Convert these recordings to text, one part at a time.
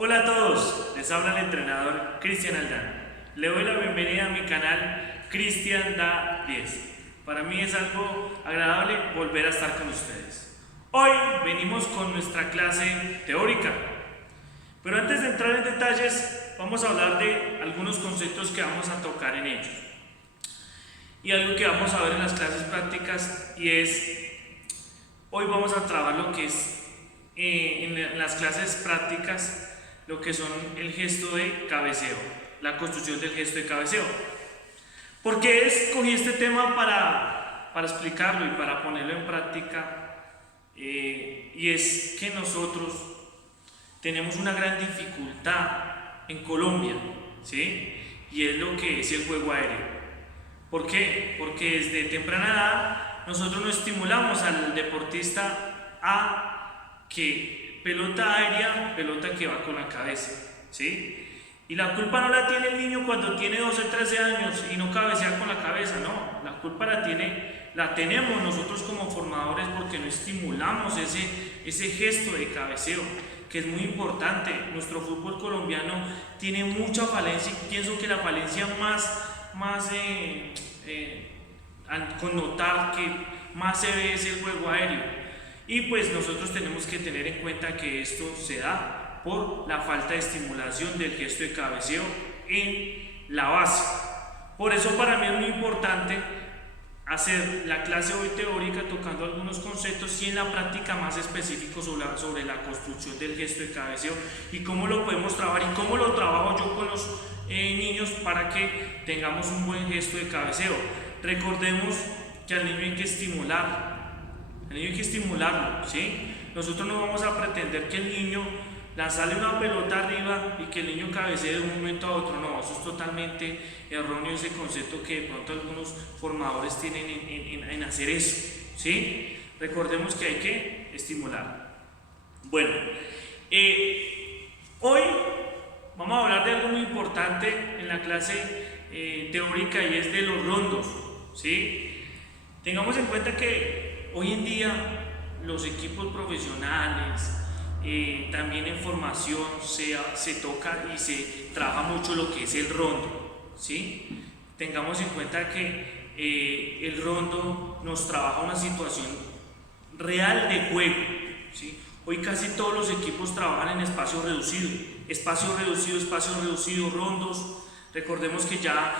Hola a todos, les habla el entrenador Cristian Aldán. Le doy la bienvenida a mi canal Cristian Da 10. Para mí es algo agradable volver a estar con ustedes. Hoy venimos con nuestra clase teórica, pero antes de entrar en detalles vamos a hablar de algunos conceptos que vamos a tocar en ellos. Y algo que vamos a ver en las clases prácticas y es, hoy vamos a trabajar lo que es en las clases prácticas, lo que son el gesto de cabeceo, la construcción del gesto de cabeceo. ¿Por qué escogí este tema para explicarlo y para ponerlo en práctica? Y es que nosotros tenemos una gran dificultad en Colombia, ¿sí? Y es lo que es el juego aéreo. ¿Por qué? Porque desde temprana edad nosotros no estimulamos al deportista a que pelota aérea, pelota que va con la cabeza, ¿sí? Y la culpa no la tiene el niño cuando tiene 12, 13 años y no cabecea con la cabeza, no. La culpa la tenemos nosotros como formadores porque no estimulamos ese gesto de cabeceo, que es muy importante. Nuestro fútbol colombiano tiene mucha falencia y pienso que la falencia más connotar que más se ve es el juego aéreo. Y pues nosotros tenemos que tener en cuenta que esto se da por la falta de estimulación del gesto de cabeceo en la base. Por eso para mí es muy importante hacer la clase hoy teórica tocando algunos conceptos y en la práctica más específicos sobre la construcción del gesto de cabeceo y cómo lo podemos trabajar y cómo lo trabajo yo con los niños para que tengamos un buen gesto de cabeceo. Recordemos que al niño hay que estimularlo. El niño hay que estimularlo, ¿sí? Nosotros no vamos a pretender que el niño lanzarle una pelota arriba y que el niño cabecee de un momento a otro. No, eso es totalmente erróneo, ese concepto que de pronto algunos formadores tienen en hacer eso, ¿sí? Recordemos que hay que estimular. Bueno, hoy vamos a hablar de algo muy importante en la clase teórica y es de los rondos, ¿sí? Tengamos en cuenta que hoy en día los equipos profesionales, también en formación se toca y se trabaja mucho lo que es el rondo, ¿sí? Tengamos en cuenta que el rondo nos trabaja una situación real de juego, ¿sí? Hoy casi todos los equipos trabajan en espacio reducido, rondos. Recordemos que ya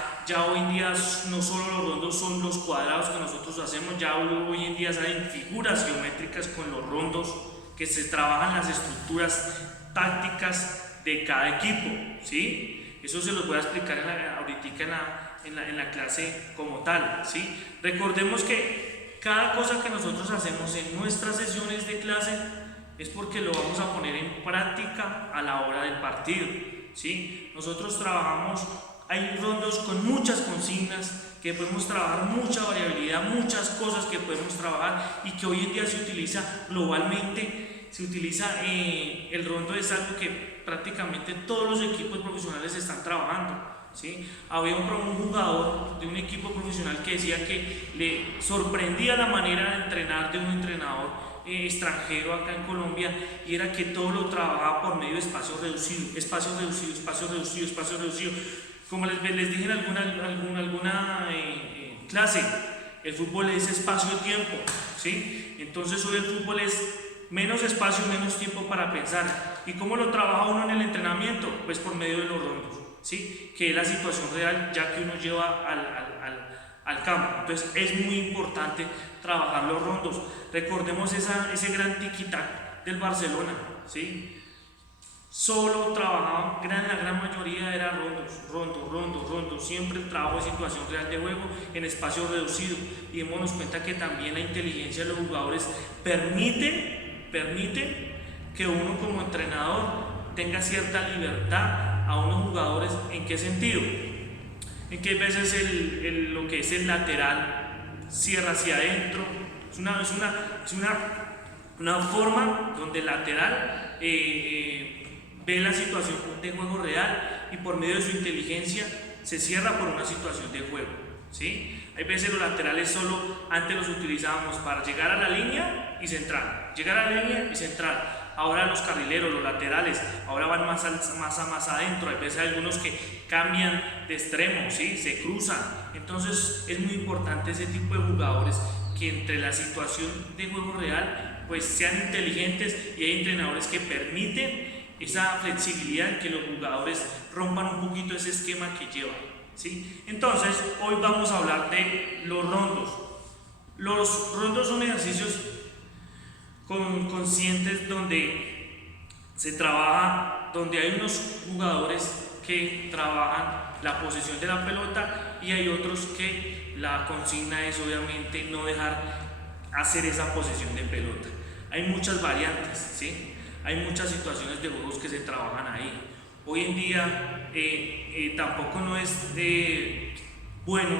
hoy en día no solo los rondos son los cuadrados que nosotros hacemos, ya hoy en día salen figuras geométricas con los rondos, que se trabajan las estructuras tácticas de cada equipo, ¿sí? Eso se los voy a explicar ahorita en la clase como tal, ¿sí? Recordemos que cada cosa que nosotros hacemos en nuestras sesiones de clase es porque lo vamos a poner en práctica a la hora del partido, ¿sí? Nosotros trabajamos, hay rondos con muchas consignas, que podemos trabajar mucha variabilidad, muchas cosas que podemos trabajar y que hoy en día se utiliza globalmente, el rondo es algo que prácticamente todos los equipos profesionales están trabajando, ¿sí? Había un jugador de un equipo profesional que decía que le sorprendía la manera de entrenar de un entrenador extranjero acá en Colombia, y era que todo lo trabajaba por medio de espacio reducido. Como les dije en alguna clase, el fútbol es espacio-tiempo, ¿sí? Entonces hoy el fútbol es menos espacio, menos tiempo para pensar. ¿Y cómo lo trabaja uno en el entrenamiento? Pues por medio de los rondos, ¿sí? Que es la situación real ya que uno lleva al campo. Entonces es muy importante trabajar los rondos. Recordemos ese gran tiki-tac del Barcelona, ¿sí? Solo trabajaban, la gran mayoría era rondos, siempre el trabajo de situación real de juego en espacio reducido. Y démonos cuenta que también la inteligencia de los jugadores permite que uno como entrenador tenga cierta libertad a unos jugadores. ¿En qué sentido? En que a veces lo que es el lateral cierra hacia adentro, es una forma donde el lateral ve la situación de juego real y por medio de su inteligencia se cierra por una situación de juego, ¿sí? Hay veces los laterales solo antes los utilizábamos para llegar a la línea y centrar, ahora los carrileros, los laterales, ahora van más adentro, hay veces hay algunos que cambian de extremo, ¿sí? Se cruzan, entonces es muy importante ese tipo de jugadores que entre la situación de juego real pues sean inteligentes, y hay entrenadores que permiten esa flexibilidad en que los jugadores rompan un poquito ese esquema que llevan, ¿sí? Entonces hoy vamos a hablar de los rondos. Los rondos son ejercicios conscientes donde se trabaja, donde hay unos jugadores que trabajan la posición de la pelota y hay otros que la consigna es obviamente no dejar hacer esa posesión de pelota. Hay muchas variantes, ¿sí? Hay muchas situaciones de juegos que se trabajan ahí. Hoy en día tampoco no es bueno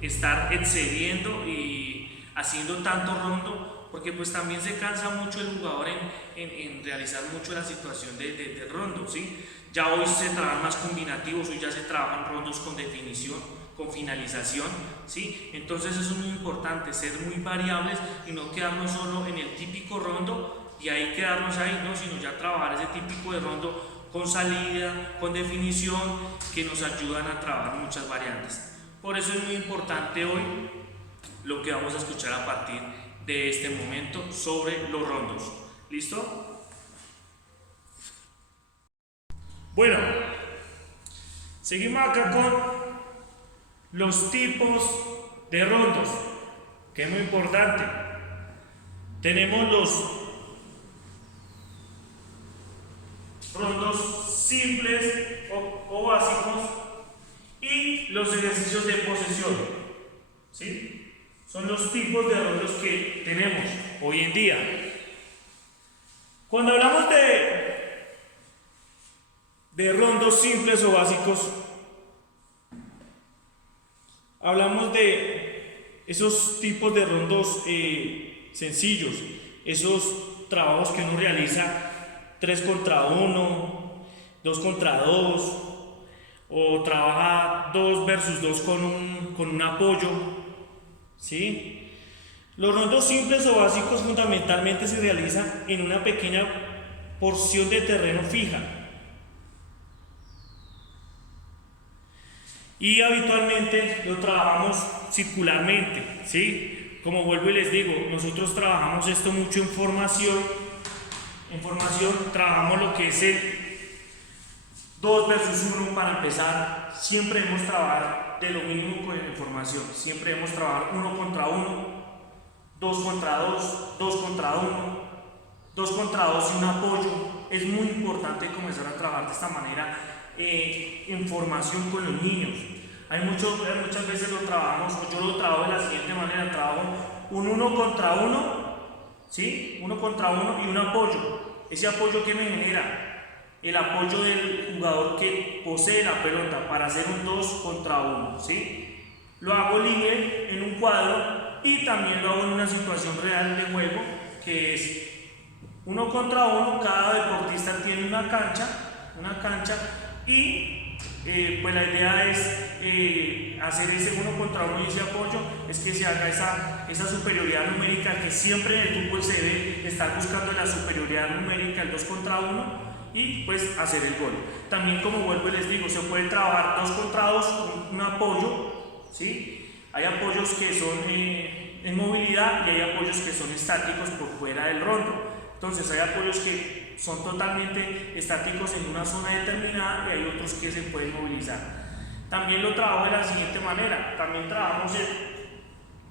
estar excediendo y haciendo tanto rondo, porque pues también se cansa mucho el jugador en realizar mucho la situación de rondo, ¿sí? Ya hoy se trabajan más combinativos, hoy ya se trabajan rondos con definición, con finalización, ¿sí? Entonces eso es muy importante, ser muy variables y no quedarnos solo en el típico rondo y ahí quedarnos ahí, no, sino ya trabajar ese típico de rondo con salida, con definición, que nos ayudan a trabajar muchas variantes. Por eso es muy importante hoy lo que vamos a escuchar a partir de este momento sobre los rondos. ¿Listo? Bueno, seguimos acá con los tipos de rondos, que es muy importante. Tenemos los rondos simples o básicos y los ejercicios de posesión, ¿sí? Son los tipos de rondos que tenemos hoy en día. Cuando hablamos de rondos simples o básicos, hablamos de esos tipos de rondos sencillos, esos trabajos que uno realiza 3 contra 1, 2 contra 2, o trabaja 2 versus 2 con un apoyo, ¿sí? Los rondos simples o básicos fundamentalmente se realizan en una pequeña porción de terreno fija y habitualmente lo trabajamos circularmente, ¿sí? Como vuelvo y les digo, nosotros trabajamos esto mucho en formación. En formación trabajamos lo que es el 2 versus 1 para empezar. Siempre debemos trabajar de lo mismo en formación. Siempre debemos trabajar 1 contra 1, 2 contra 2, 2 contra 1, 2 contra 2 y un apoyo. Es muy importante comenzar a trabajar de esta manera en formación con los niños. Muchas veces lo trabajamos, o yo lo trabajo de la siguiente manera: trabajo un 1 contra 1, ¿sí? 1 contra 1 y un apoyo. Ese apoyo que me genera el apoyo del jugador que posee la pelota para hacer un 2 contra 1, ¿sí? Lo hago libre en un cuadro y también lo hago en una situación real de juego, que es 1 contra 1. Cada deportista tiene una cancha y pues la idea es hacer ese 1 contra 1 y ese apoyo, es que se haga esa superioridad numérica, que siempre en el fútbol se debe estar buscando la superioridad numérica, el 2 contra 1, y pues hacer el gol. También, como vuelvo y les digo, se puede trabajar 2 contra 2 con un apoyo, ¿sí? Hay apoyos que son en movilidad y hay apoyos que son estáticos por fuera del rondo. Entonces hay apoyos que son totalmente estáticos en una zona determinada y hay otros que se pueden movilizar. También lo trabajo de la siguiente manera. También trabajamos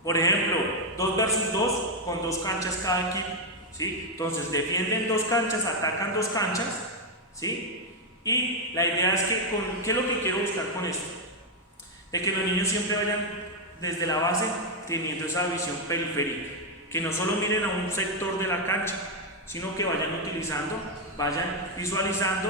por ejemplo, 2 versus 2 con 2 canchas cada equipo, ¿sí? Entonces defienden 2 canchas, atacan 2 canchas, ¿sí? Y la idea es que, ¿qué es lo que quiero buscar con esto? De que los niños siempre vayan desde la base teniendo esa visión periférica, que no solo miren a un sector de la cancha, sino que vayan visualizando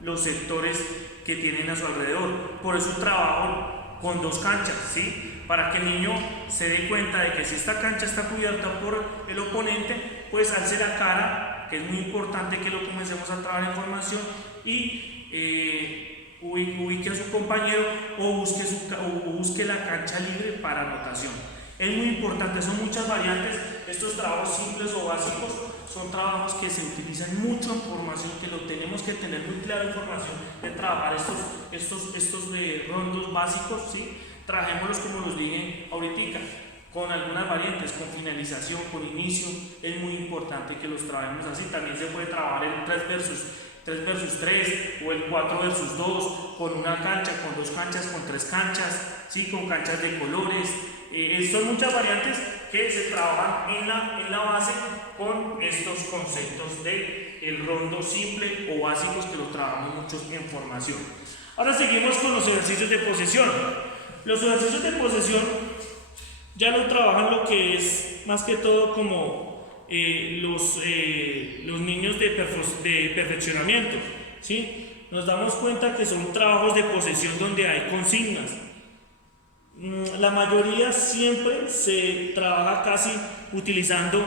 los sectores que tienen a su alrededor. Por eso trabajo con 2 canchas, ¿sí? Para que el niño se dé cuenta de que si esta cancha está cubierta por el oponente, pues alce la cara, que es muy importante que lo comencemos a trabajar en formación, y ubique a su compañero o busque la cancha libre para anotación. Es muy importante, son muchas variantes. Estos trabajos simples o básicos son trabajos que se utilizan mucho en formación, que lo tenemos que tener muy claro en formación, de trabajar estos rondos básicos, ¿sí? Trabajémoslos como los dije ahorita, con algunas variantes, con finalización, con inicio. Es muy importante que los trabajemos así. También se puede trabajar el 3 versus 3 o el 4 versus 2, con una cancha, con 2 canchas, con 3 canchas, ¿sí? Con canchas de colores. Son muchas variantes que se trabajan en la base con estos conceptos de el rondo simple o básicos, que los trabajamos muchos en formación. Ahora seguimos con los ejercicios de posesión. Los ejercicios de posesión ya lo trabajan lo que es más que todo como los niños de perfeccionamiento, ¿sí? Nos damos cuenta que son trabajos de posesión donde hay consignas. La mayoría siempre se trabaja casi utilizando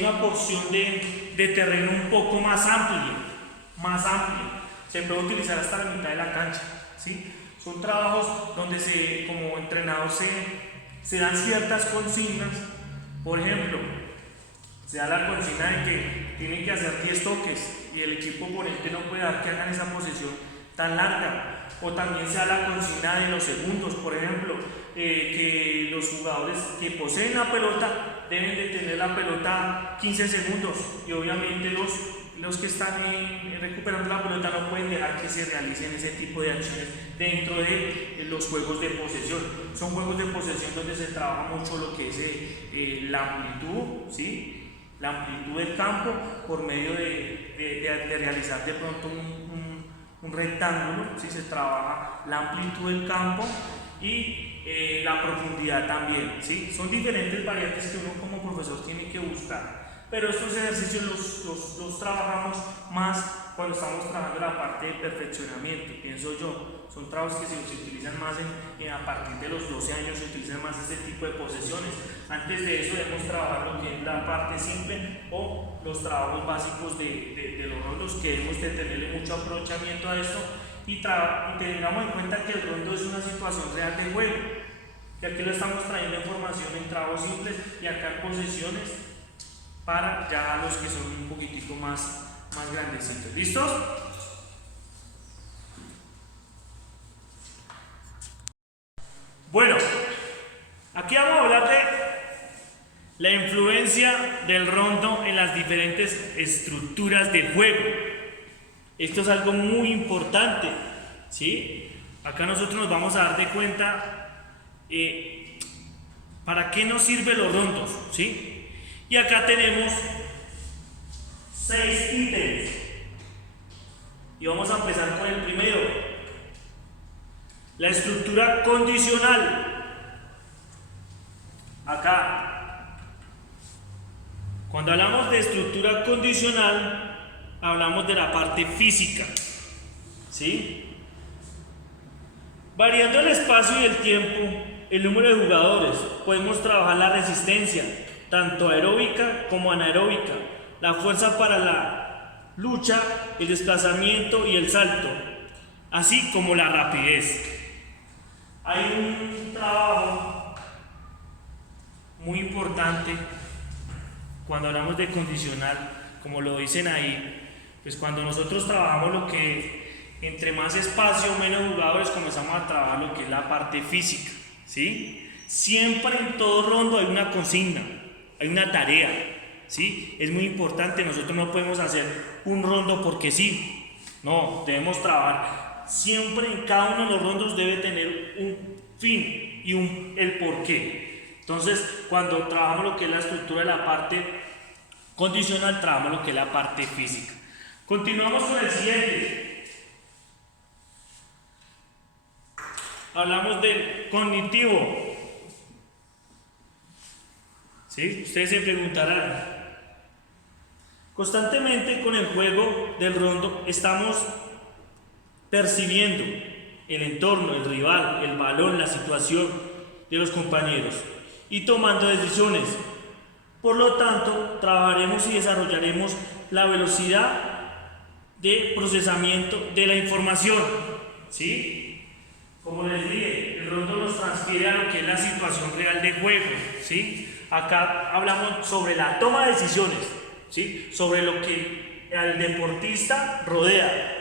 una porción de terreno un poco más amplia. Se puede utilizar hasta la mitad de la cancha, ¿sí? Son trabajos donde como entrenador se dan ciertas consignas. Por ejemplo, se da la consigna de que tienen que hacer 10 toques y el equipo oponente no puede dar que hagan esa posesión tan larga. O también se da la consigna de los segundos, por ejemplo, que los jugadores que poseen la pelota deben de tener la pelota 15 segundos y obviamente los que están recuperando la pelota no pueden dejar que se realicen ese tipo de acciones dentro de los juegos de posesión. Son juegos de posesión donde se trabaja mucho lo que es la amplitud, ¿sí? La amplitud del campo por medio de realizar de pronto un rectángulo, ¿sí? Se trabaja la amplitud del campo y la profundidad también, ¿sí? Son diferentes variantes que uno como profesor tiene que buscar, pero estos ejercicios los trabajamos más cuando estamos trabajando la parte de perfeccionamiento, pienso yo. Son trabajos que se utilizan más a partir de los 12 años, se utilizan más este tipo de posesiones. Antes de eso debemos trabajar lo que es la parte simple o los trabajos básicos de los rondos, que debemos de tenerle mucho aprovechamiento a esto y tengamos en cuenta que el rondo es una situación real de juego, y aquí lo estamos trayendo en formación en trabajos simples y acá en posesiones para ya los que son un poquitico más grandecitos. ¿Listos? Bueno, aquí vamos a hablar de la influencia del rondo en las diferentes estructuras del juego. Esto es algo muy importante, ¿sí? Acá nosotros nos vamos a dar de cuenta para qué nos sirven los rondos, ¿sí? Y acá tenemos 6 ítems y vamos a empezar con el primero. La estructura condicional. Acá, cuando hablamos de estructura condicional, hablamos de la parte física, ¿sí? Variando el espacio y el tiempo, el número de jugadores, podemos trabajar la resistencia, tanto aeróbica como anaeróbica, la fuerza para la lucha, el desplazamiento y el salto, así como la rapidez. Hay un trabajo muy importante cuando hablamos de condicional, como lo dicen ahí, pues cuando nosotros trabajamos lo que entre más espacio, menos jugadores, comenzamos a trabajar lo que es la parte física, ¿sí? Siempre en todo rondo hay una consigna, hay una tarea, ¿sí? Es muy importante, nosotros no podemos hacer un rondo porque sí, no, debemos trabajar. Siempre en cada uno de los rondos debe tener un fin y el porqué. Entonces, cuando trabajamos lo que es la estructura de la parte condicional, trabajamos lo que es la parte física. Continuamos con el siguiente. Hablamos del cognitivo. ¿Sí? Ustedes se preguntarán. Constantemente con el juego del rondo estamos percibiendo el entorno, el rival, el balón, la situación de los compañeros y tomando decisiones. Por lo tanto, trabajaremos y desarrollaremos la velocidad de procesamiento de la información, ¿sí? Como les dije, el rondo nos transfiere a lo que es la situación real de juego, ¿sí? Acá hablamos sobre la toma de decisiones, ¿sí? Sobre lo que al deportista rodea,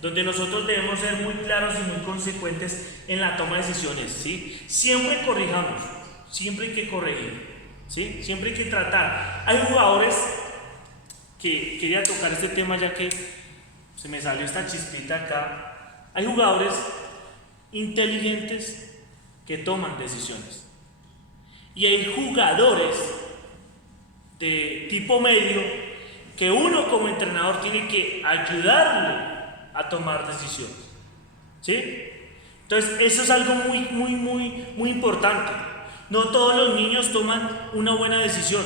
donde nosotros debemos ser muy claros y muy consecuentes en la toma de decisiones, ¿sí? Siempre corrijamos, siempre hay que corregir, ¿sí? Siempre hay que tratar. Hay jugadores que quería tocar este tema ya que se me salió esta chispita acá. Hay jugadores inteligentes que toman decisiones y hay jugadores de tipo medio que uno como entrenador tiene que ayudarle a tomar decisiones, ¿sí? Entonces eso es algo muy importante. No todos los niños toman una buena decisión.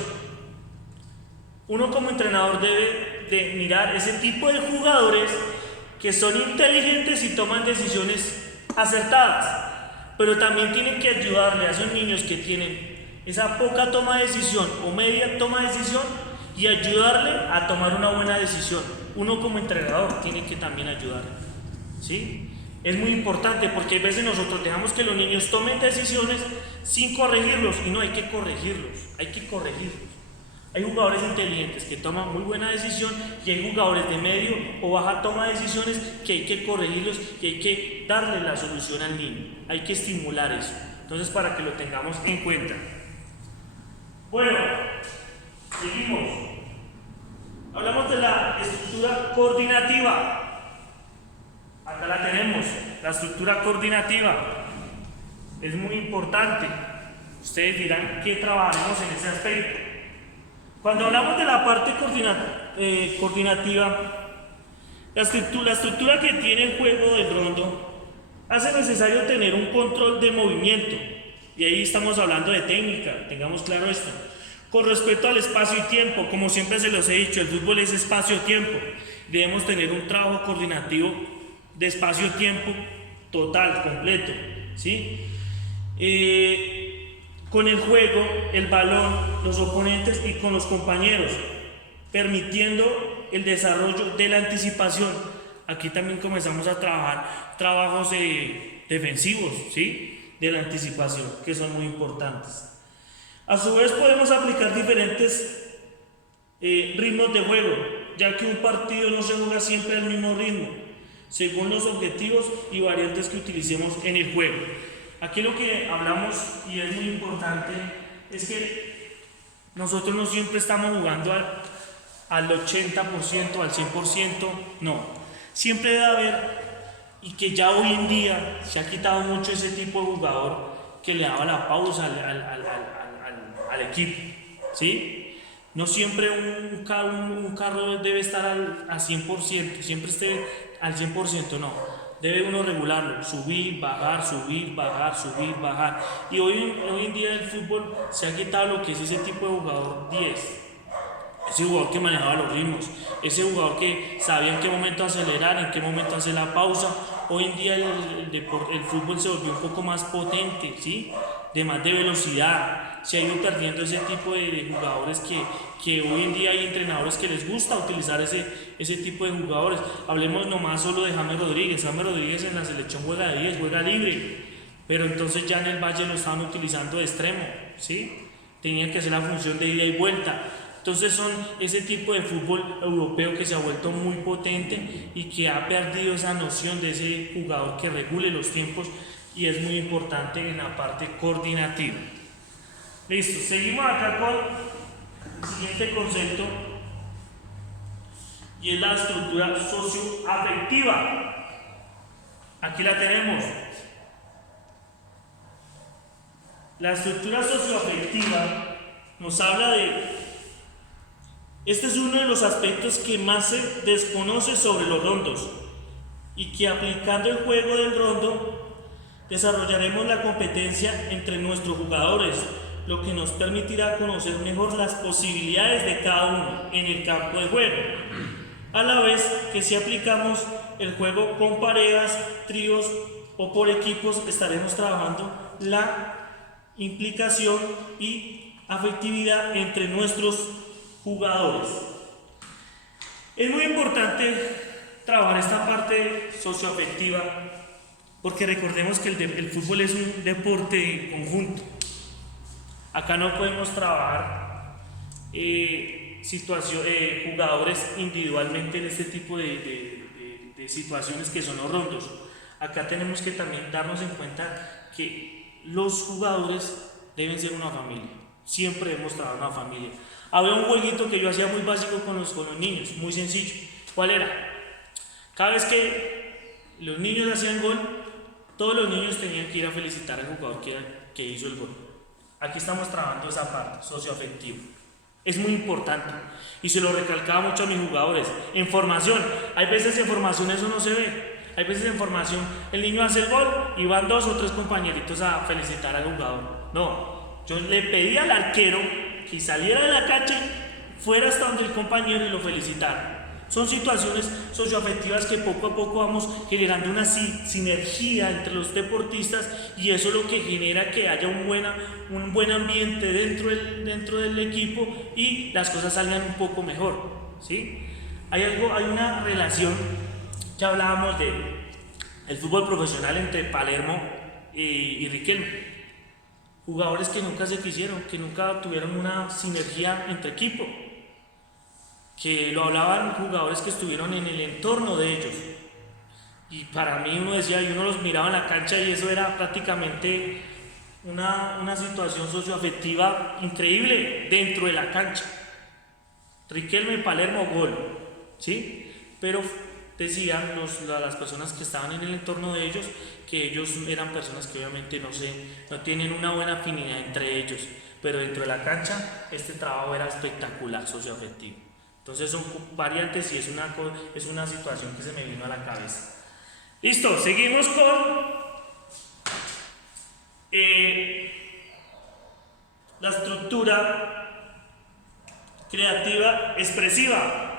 Uno como entrenador debe de mirar ese tipo de jugadores que son inteligentes y toman decisiones acertadas, pero también tienen que ayudarle a esos niños que tienen esa poca toma de decisión o media toma de decisión y ayudarle a tomar una buena decisión. Uno como entrenador tiene que también ayudarle, ¿sí? Es muy importante porque a veces nosotros dejamos que los niños tomen decisiones sin corregirlos y no, hay que corregirlos, hay que corregirlos. Hay jugadores inteligentes que toman muy buena decisión y hay jugadores de medio o baja toma de decisiones que hay que corregirlos y hay que darle la solución al niño. Hay que estimular eso. Entonces, para que lo tengamos en cuenta. Bueno, seguimos. Hablamos de la estructura coordinativa. Acá la tenemos, la estructura coordinativa. Es muy importante. Ustedes dirán que trabajaremos en ese aspecto. Cuando hablamos de la parte coordinativa, la estructura que tiene el juego del rondo hace necesario tener un control de movimiento, y ahí estamos hablando de técnica, tengamos claro esto. Con respecto al espacio y tiempo, como siempre se los he dicho, el fútbol es espacio-tiempo. Debemos tener un trabajo coordinativo de espacio-tiempo total, completo, ¿sí? Con el juego, el balón, los oponentes y con los compañeros, permitiendo el desarrollo de la anticipación. Aquí también comenzamos a trabajar trabajos defensivos, ¿sí? De la anticipación, que son muy importantes. A su vez podemos aplicar diferentes ritmos de juego, ya que un partido no se juega siempre al mismo ritmo, según los objetivos y variantes que utilicemos en el juego. Aquí lo que hablamos, y es muy importante, es que nosotros no siempre estamos jugando al 80%, al 100%, no. Siempre debe haber, y que ya hoy en día se ha quitado mucho ese tipo de jugador que le daba la pausa al equipo, ¿sí? No siempre un carro debe estar al 100%, siempre esté al 100%, no. Debe uno regularlo, subir, bajar, subir, bajar, subir, bajar. Y hoy en día el fútbol se ha quitado lo que es ese tipo de jugador 10. Ese jugador que manejaba los ritmos, ese jugador que sabía en qué momento acelerar, en qué momento hacer la pausa. Hoy en día el fútbol se volvió un poco más potente, ¿sí? De más de velocidad. Se ha ido perdiendo ese tipo de jugadores que hoy en día hay entrenadores que les gusta utilizar ese tipo de jugadores. Hablemos nomás solo de James Rodríguez. James Rodríguez en la selección juega de 10, juega libre, pero entonces ya en el Valle lo estaban utilizando de extremo, ¿sí? Tenían que hacer la función de ida y vuelta. Entonces son ese tipo de fútbol europeo que se ha vuelto muy potente y que ha perdido esa noción de ese jugador que regule los tiempos, y es muy importante en la parte coordinativa. Listo, seguimos acá con el siguiente concepto, y es la estructura socioafectiva. Aquí la tenemos. La estructura socioafectiva nos habla de... Este es uno de los aspectos que más se desconoce sobre los rondos, y que aplicando el juego del rondo desarrollaremos la competencia entre nuestros jugadores, lo que nos permitirá conocer mejor las posibilidades de cada uno en el campo de juego, a la vez que si aplicamos el juego con parejas, tríos o por equipos, estaremos trabajando la implicación y afectividad entre nuestros jugadores. Es muy importante trabajar esta parte socioafectiva, porque recordemos que el fútbol es un deporte conjunto. Acá no podemos trabajar jugadores individualmente en este tipo de situaciones que son los rondos. Acá tenemos que también darnos en cuenta que los jugadores deben ser una familia. Siempre hemos trabajado en una familia. Había un jueguito que yo hacía muy básico con los niños, muy sencillo. ¿Cuál era? Cada vez que los niños hacían gol, todos los niños tenían que ir a felicitar al jugador que hizo el gol. Aquí estamos trabajando esa parte, socioafectiva. Es muy importante y se lo recalcaba mucho a mis jugadores. En formación, hay veces en formación eso no se ve. Hay veces en formación el niño hace el gol y van 2 o 3 compañeritos a felicitar al jugador. No, yo le pedí al arquero que saliera de la cancha, fuera hasta donde el compañero y lo felicitara. Son situaciones socioafectivas que poco a poco vamos generando una sinergia entre los deportistas y eso es lo que genera que haya un buen ambiente dentro del equipo y las cosas salgan un poco mejor, ¿sí? Hay una relación que hablábamos del fútbol profesional entre Palermo y Riquelme. Jugadores que nunca se quisieron, que nunca tuvieron una sinergia entre equipo, que lo hablaban jugadores que estuvieron en el entorno de ellos. Y para mí uno decía, y uno los miraba en la cancha y eso era prácticamente una situación socioafectiva increíble dentro de la cancha. Riquelme, Palermo, gol, ¿sí? Pero decían las personas que estaban en el entorno de ellos que ellos eran personas que obviamente no tienen una buena afinidad entre ellos, pero dentro de la cancha este trabajo era espectacular, socioafectivo. Entonces son variantes y es una situación que se me vino a la cabeza. Listo, seguimos con la estructura creativa expresiva.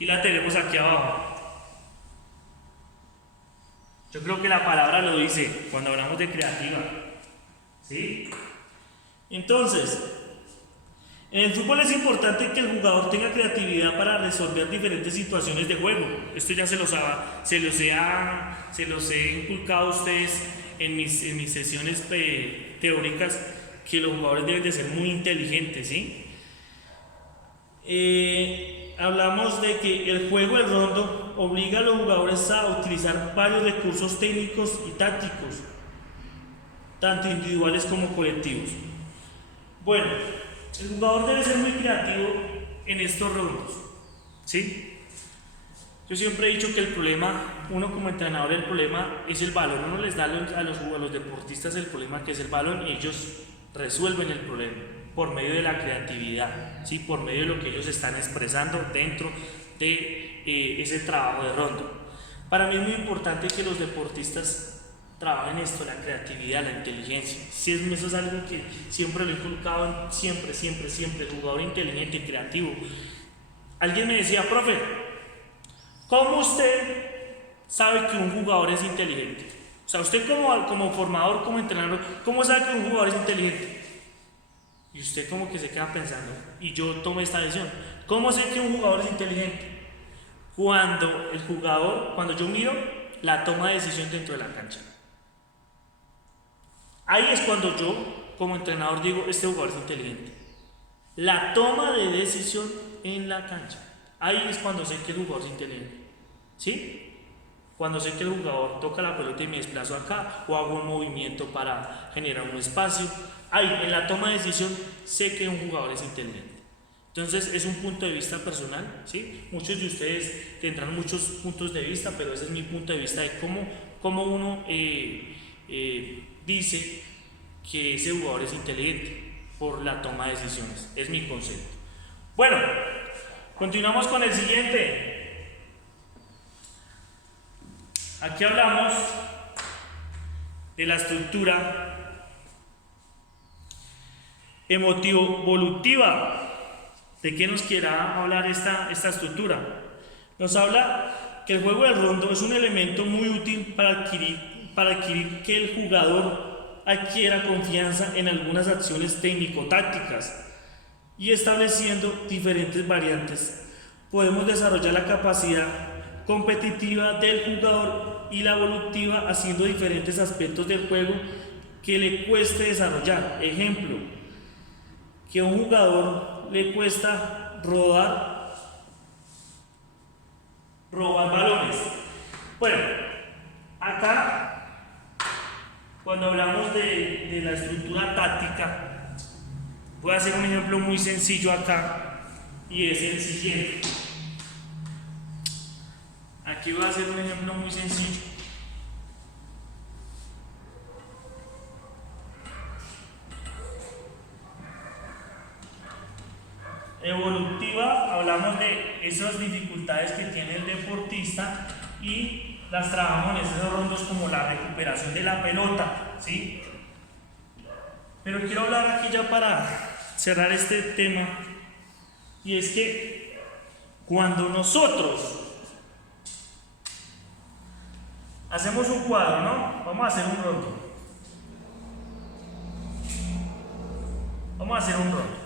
Y la tenemos aquí abajo. Yo creo que la palabra lo dice cuando hablamos de creativa, ¿sí? Entonces, en el fútbol es importante que el jugador tenga creatividad para resolver diferentes situaciones de juego. Esto ya se los he inculcado a ustedes en mis sesiones teóricas, que los jugadores deben de ser muy inteligentes, ¿sí? Hablamos de que el juego del rondo obliga a los jugadores a utilizar varios recursos técnicos y tácticos, tanto individuales como colectivos. Bueno, el jugador debe ser muy creativo en estos rondos, ¿sí? Yo siempre he dicho que el problema, uno como entrenador, el problema es el balón. Uno les da a los deportistas el problema que es el balón y ellos resuelven el problema por medio de la creatividad, ¿sí? Por medio de lo que ellos están expresando dentro de ese trabajo de rondo. Para mí es muy importante que los deportistas trabajen esto, la creatividad, la inteligencia. Sí, eso es algo que siempre lo he inculcado, siempre, el jugador inteligente y creativo. Alguien me decía, profe, ¿cómo usted sabe que un jugador es inteligente? O sea, usted como formador, como entrenador, ¿cómo sabe que un jugador es inteligente? Y usted como que se queda pensando, y yo tomo esta decisión. ¿Cómo sé que un jugador es inteligente? Cuando yo miro la toma de decisión dentro de la cancha. Ahí es cuando yo, como entrenador, digo, este jugador es inteligente. La toma de decisión en la cancha. Ahí es cuando sé que el jugador es inteligente. ¿Sí? Cuando sé que el jugador toca la pelota y me desplazo acá, o hago un movimiento para generar un espacio. Ahí, en la toma de decisión, sé que un jugador es inteligente. Entonces, es un punto de vista personal, ¿sí? Muchos de ustedes tendrán muchos puntos de vista, pero ese es mi punto de vista de cómo uno dice que ese jugador es inteligente por la toma de decisiones. Es mi concepto. Bueno, continuamos con el siguiente. Aquí hablamos de la estructura emotivo-evolutiva. ¿De qué nos quiera hablar esta estructura? Nos habla que el juego del rondo es un elemento muy útil para adquirir que el jugador adquiera confianza en algunas acciones técnico-tácticas y estableciendo diferentes variantes. Podemos desarrollar la capacidad competitiva del jugador y la evolutiva haciendo diferentes aspectos del juego que le cueste desarrollar. Ejemplo, que un jugador le cuesta robar balones. Bueno, acá, cuando hablamos de la estructura táctica, voy a hacer un ejemplo muy sencillo acá, y es el siguiente. Aquí voy a hacer un ejemplo muy sencillo. Evolutiva, hablamos de esas dificultades que tiene el deportista y las trabajamos en esos rondos como la recuperación de la pelota, ¿sí? Pero quiero hablar aquí ya para cerrar este tema, y es que cuando nosotros hacemos un cuadro, ¿no? Vamos a hacer un rondo. Vamos a hacer un rondo.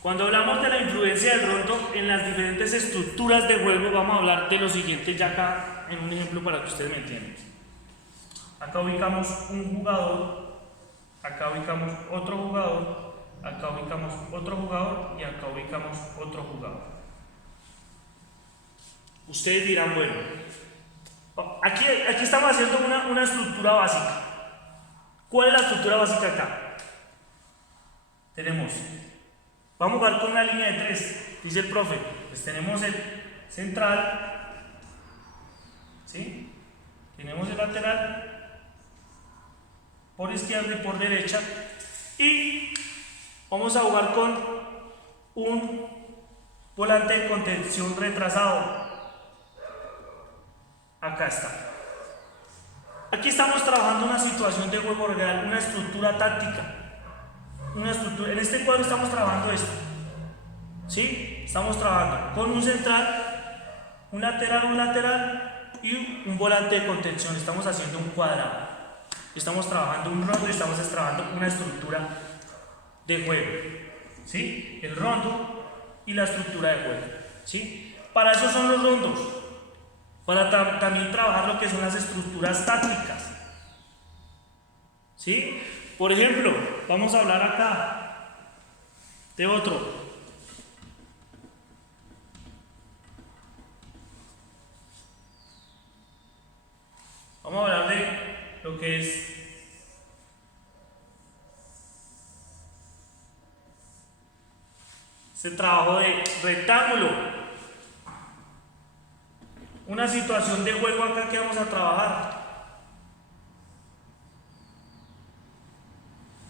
Cuando hablamos de la influencia del rondo en las diferentes estructuras de juego, vamos a hablar de lo siguiente ya acá en un ejemplo para que ustedes me entiendan. Acá ubicamos un jugador, acá ubicamos otro jugador, acá ubicamos otro jugador y acá ubicamos otro jugador. Ustedes dirán, bueno, aquí estamos haciendo una estructura básica. ¿Cuál es la estructura básica acá? Tenemos, vamos a jugar con una línea de 3, dice el profe. Pues tenemos el central, ¿sí? Tenemos el lateral por izquierda y por derecha, y vamos a jugar con un volante de contención retrasado. Acá está. Aquí estamos trabajando una situación de juego real, una estructura táctica. En este cuadro estamos trabajando esto, ¿sí? Estamos trabajando con un central, un lateral y un volante de contención. Estamos haciendo un cuadrado. Estamos trabajando un rondo y estamos trabajando una estructura de juego, ¿sí? El rondo y la estructura de juego, ¿sí? Para eso son los rondos, para también trabajar lo que son las estructuras tácticas, ¿sí? Por ejemplo, vamos a hablar acá de otro. Vamos a hablar de lo que es ese trabajo de rectángulo. Una situación de juego acá que vamos a trabajar.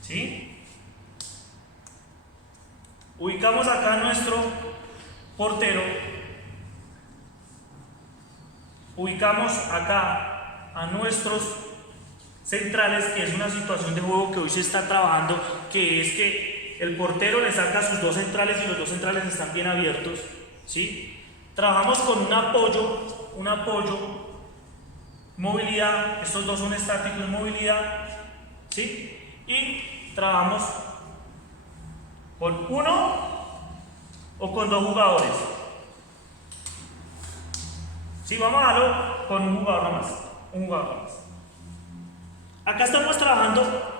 ¿Sí? Ubicamos acá a nuestro portero. Ubicamos acá a nuestros centrales, que es una situación de juego que hoy se está trabajando, que es que el portero le saca a sus dos centrales y los dos centrales están bien abiertos, ¿sí? Trabajamos con un apoyo, movilidad, estos dos son estáticos, movilidad, ¿sí? Y trabajamos con uno o con dos jugadores. Sí, vamos a darlo con un jugador nomás. Acá estamos trabajando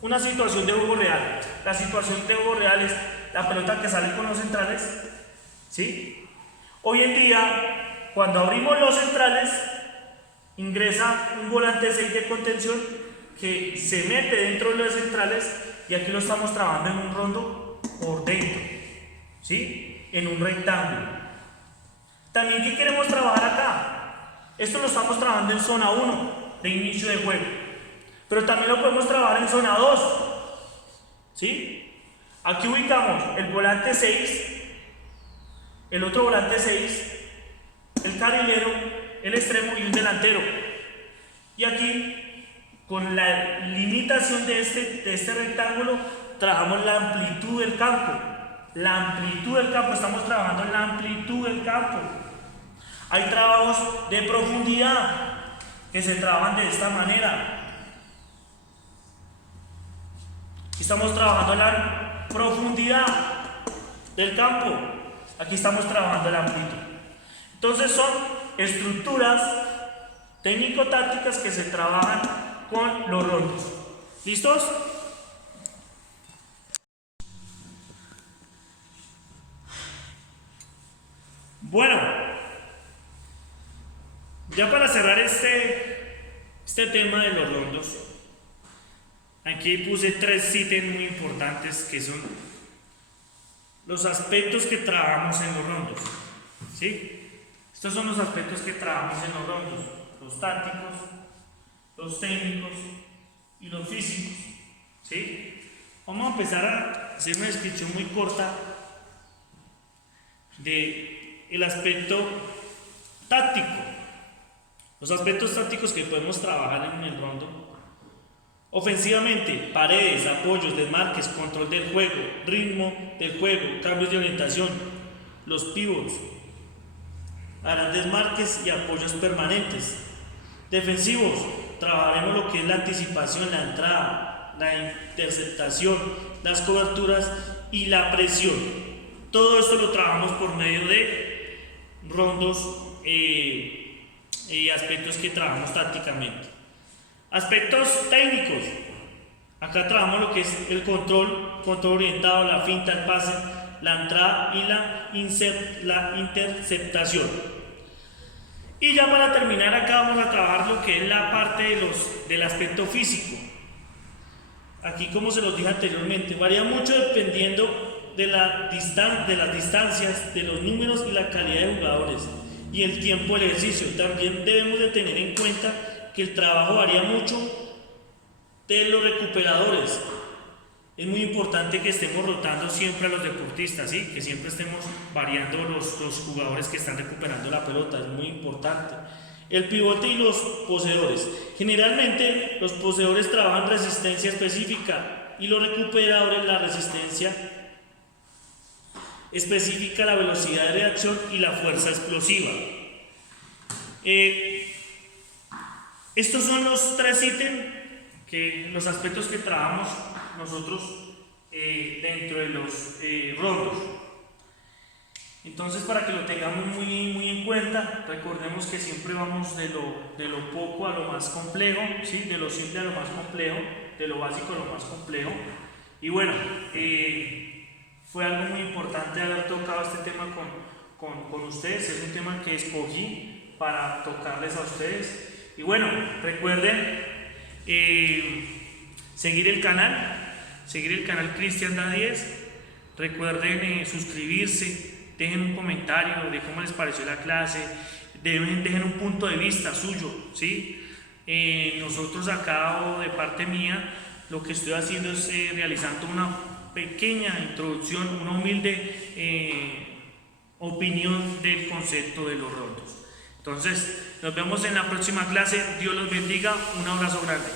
una situación de juego real. La situación de juego real es la pelota que sale con los centrales, ¿sí? Hoy en día, cuando abrimos los centrales, ingresa un volante 6 de contención que se mete dentro de los centrales, y aquí lo estamos trabajando en un rondo por dentro, ¿sí? En un rectángulo. También, ¿qué queremos trabajar acá? Esto lo estamos trabajando en zona 1 de inicio de juego, pero también lo podemos trabajar en zona 2, ¿sí? Aquí ubicamos el volante 6, el otro volante 6, el carrilero, el extremo y un delantero. Y aquí, con la limitación de este rectángulo, trabajamos la amplitud del campo. Estamos trabajando en la amplitud del campo. Hay trabajos de profundidad que se trabajan de esta manera. Estamos trabajando la profundidad del campo. Aquí estamos trabajando la amplitud. Entonces son estructuras técnico-tácticas que se trabajan con los rondos. ¿Listos? Bueno, ya para cerrar este tema de los rondos, aquí puse 3 ítems muy importantes que son los aspectos que trabajamos en los rondos, ¿sí? Estos son los aspectos que trabajamos en los rondos: los tácticos, los técnicos y los físicos, ¿sí? Vamos a empezar a hacer una descripción muy corta del aspecto táctico. Los aspectos tácticos que podemos trabajar en el rondo: ofensivamente, paredes, apoyos, desmarques, control del juego, ritmo del juego, cambios de orientación, los pivots, harán desmarques y apoyos permanentes. Defensivos, trabajaremos lo que es la anticipación, la entrada, la interceptación, las coberturas y la presión. Todo esto lo trabajamos por medio de rondos y aspectos que trabajamos tácticamente. Aspectos técnicos: acá trabajamos lo que es el control orientado, la finta, el pase, la entrada y la interceptación. Y ya para terminar, acá vamos a trabajar lo que es la parte del aspecto físico. Aquí, como se los dije anteriormente, varía mucho dependiendo de las distancias, de los números y la calidad de jugadores y el tiempo del ejercicio. También debemos de tener en cuenta que el trabajo varía mucho de los recuperadores. Es muy importante que estemos rotando siempre a los deportistas, ¿sí? Que siempre estemos variando los jugadores que están recuperando la pelota, es muy importante. El pivote y los poseedores: generalmente los poseedores trabajan resistencia específica y los recuperadores la resistencia específica, la velocidad de reacción y la fuerza explosiva. Estos son los 3 ítems, los aspectos que trabajamos nosotros dentro de los rondos. Entonces, para que lo tengamos muy en cuenta, recordemos que siempre vamos de lo poco a lo más complejo, ¿sí? De lo simple a lo más complejo, de lo básico a lo más complejo. Y bueno, fue algo muy importante haber tocado este tema con ustedes. Es un tema que escogí para tocarles a ustedes. Y bueno, recuerden seguir el canal Cristian Da 10. Recuerden suscribirse, dejen un comentario de cómo les pareció la clase, dejen un punto de vista suyo, ¿sí? Nosotros acá, de parte mía, lo que estoy haciendo es realizando una pequeña introducción, una humilde opinión del concepto de los rondos. Entonces, nos vemos en la próxima clase. Dios los bendiga. Un abrazo grande.